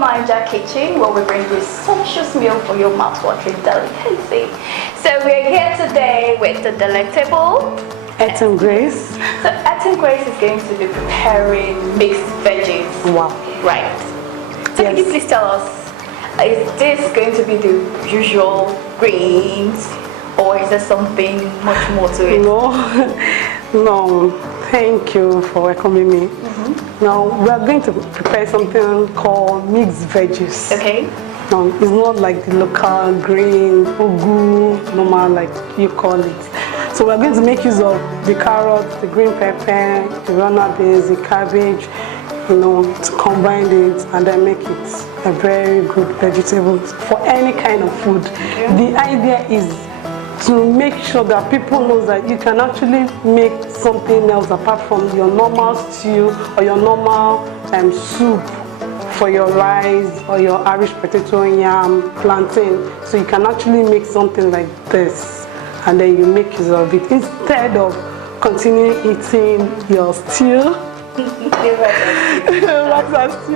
Niger kitchen, where we bring you sumptuous meal for your mouth-watering delicacy. So we're here today with the delectable Eating Grace. So Eating Grace is going to be preparing mixed veggies. Wow. Right. So Can you please tell us, is this going to be the usual greens, or is there something much more to it? No. Thank you for welcoming me. Now we are going to prepare something called mixed veggies. Okay. No, it's not like the local green, ugu, normal like you call it. So we're going to make use of the carrots, the green pepper, the runner beans, the cabbage, to combine it and then make it a very good vegetable for any kind of food. Yeah. The idea is to make sure that people know that you can actually make something else apart from your normal stew or your normal soup for your rice or your Irish potato, yam, plantain. So you can actually make something like this and then you make use of it instead of continuing eating your stew. Stew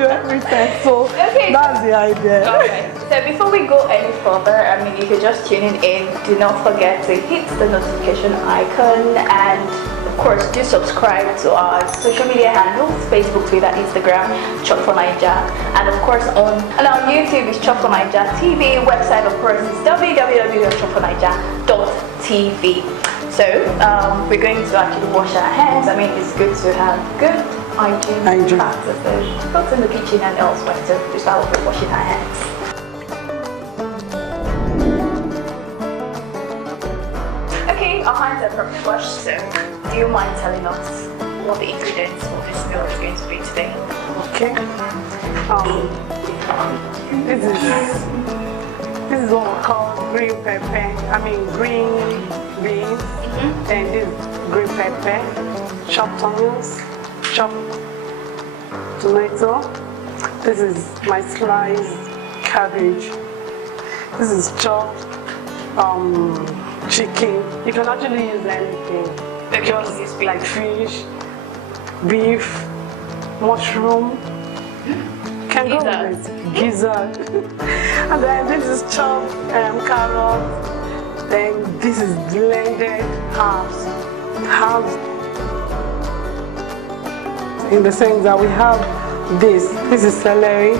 every time. So that's the idea. Okay. So before we go any further, if you're just tuning in, do not forget to hit the notification icon and of course do subscribe to our social media handles, Facebook, Twitter, Instagram, Chop for Niger, and of course on our YouTube is Chop for Niger TV. Website of course is www.chopforniger.tv. So we're going to actually wash our hands. It's good to have good hygiene practices both in the kitchen and elsewhere. So we start off with washing our hands. Okay, our hands are properly washed. So do you mind telling us what the ingredients for this meal is going to be today? Okay. This is what we call green pepper. Green beans. And this green pepper, chopped onions, chopped tomato. This is my sliced cabbage. This is chopped chicken. You can actually use anything. Just like fish, beef, mushroom. Can go with it. Gizzard. And then this is chopped carrot. Then this is blended herbs. In the sense that we have this is celery,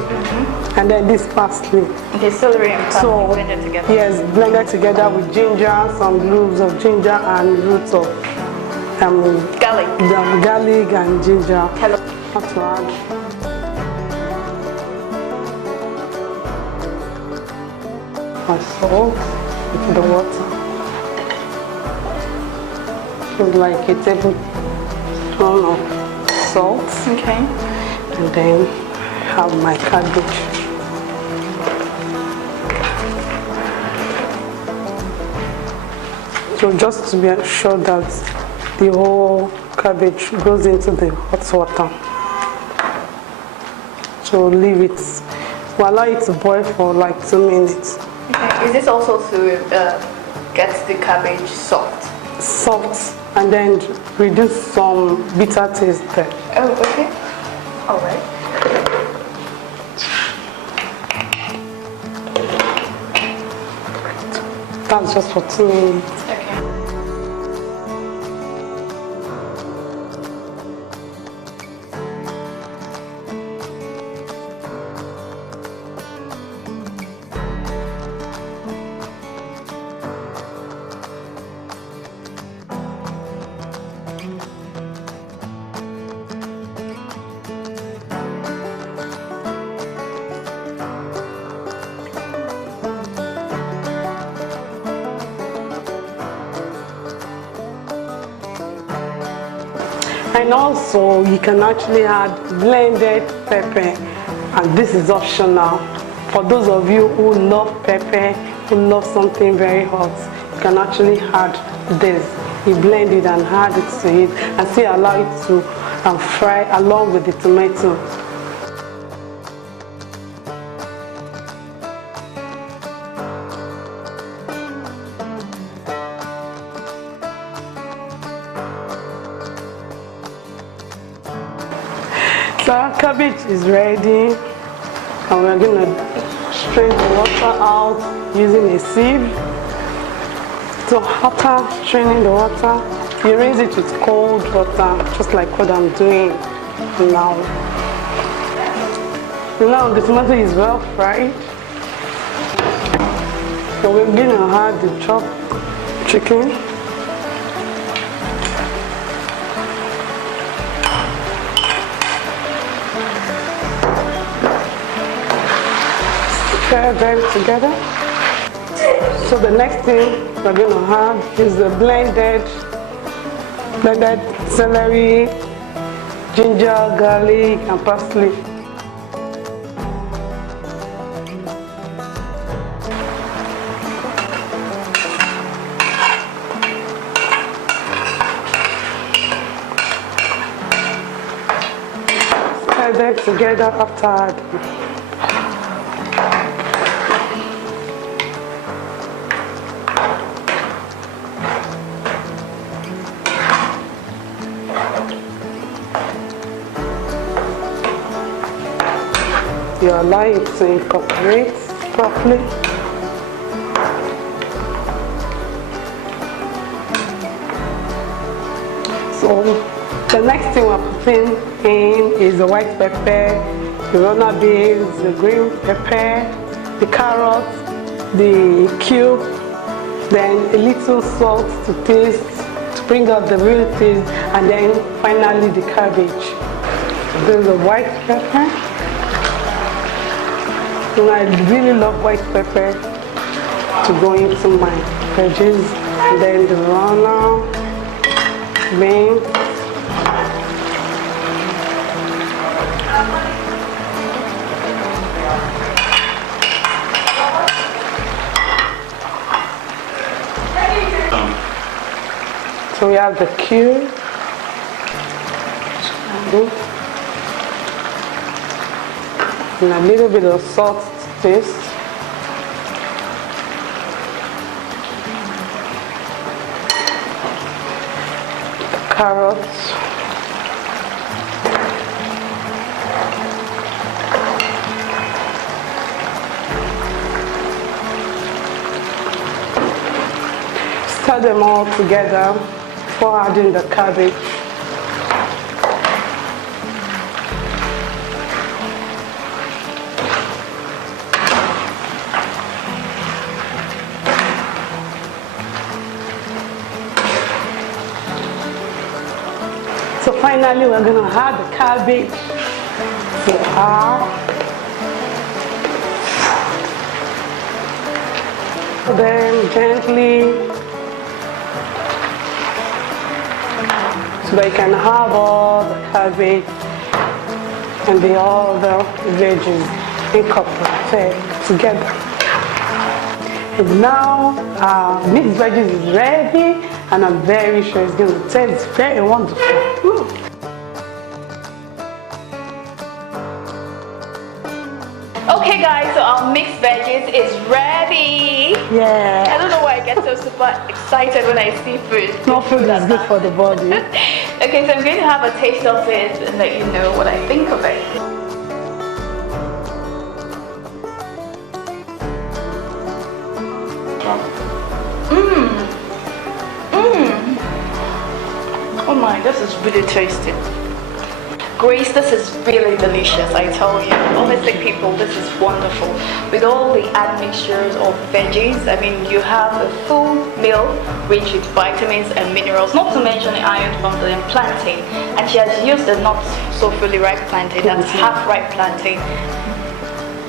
and then this parsley. Okay, celery and parsley blended together. Yes, blended together with ginger, some leaves of ginger and roots of garlic. Garlic and ginger. Hello. What to add? My salt. The water. It's like a tablespoon of salt. Okay. And then have my cabbage. So just to be sure that the whole cabbage goes into the hot water. So leave it. We'll allow it to boil for like 2 minutes. Okay. Is this also to get the cabbage soft? Soft, and then reduce some bitter taste there. Oh, okay. All right. That's just for 2 minutes. Okay. And also you can actually add blended pepper, and this is optional. For those of you who love pepper, who love something very hot, you can actually add this. You blend it and add it to it and still allow it to fry along with the tomato. So our cabbage is ready. And we're going to strain the water out using a sieve. So after straining the water, you rinse it with cold water, just like what I'm doing now. Now the tomato is well fried. So we're going to add the chopped chicken. Stir them together. So the next thing we're going to have is the blended celery, ginger, garlic, and parsley. Stir them together after adding. You allow it to incorporate properly. So the next thing we're putting in is the white pepper, the runner beans, the green pepper, the carrots, the cube, then a little salt to taste, to bring out the real taste, and then finally the cabbage. There's the white pepper. And I really love white pepper to go into my veggies. And then the runner beans. So we have the cube. And a little bit of salt to taste. The carrots. Stir them all together before adding the cabbage. So finally, we're going to add the cabbage. Then gently, so that you can have all the cabbage and the other veggies incorporated together. And now our mixed veggies is ready, and I'm very sure it's going to taste very wonderful. Okay guys, so our mixed veggies is ready. Yeah. I don't know why I get so super excited when I see food. No food is good for the body. Okay, so I'm going to have a taste of it and let you know what I think of it. Oh my, this is really tasty. Grace, this is really delicious, I tell you. Honestly people, this is wonderful. With all the admixtures of veggies, I mean, you have a full meal rich with vitamins and minerals, not to mention the iron from the plantain. And she has used the not so fully ripe plantain, that's half ripe plantain.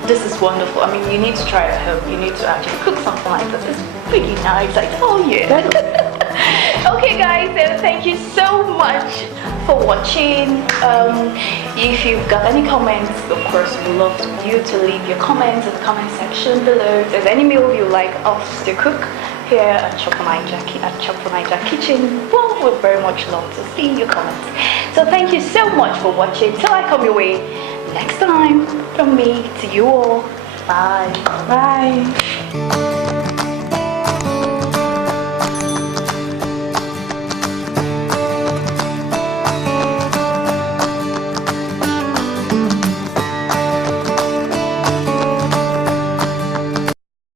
This is wonderful. I mean, you need to try it at home. You need to actually cook something like this. It's pretty nice, I tell you. Okay guys, so thank you so much for watching. If you've got any comments, of course we'd love you to leave your comments in the comment section below. If there's any meal you like us to cook here at Chop for Naija Kitchen, well, we'd very much love to see your comments. So thank you so much for watching. Till I come your way next time, from me to you all. Bye. Bye.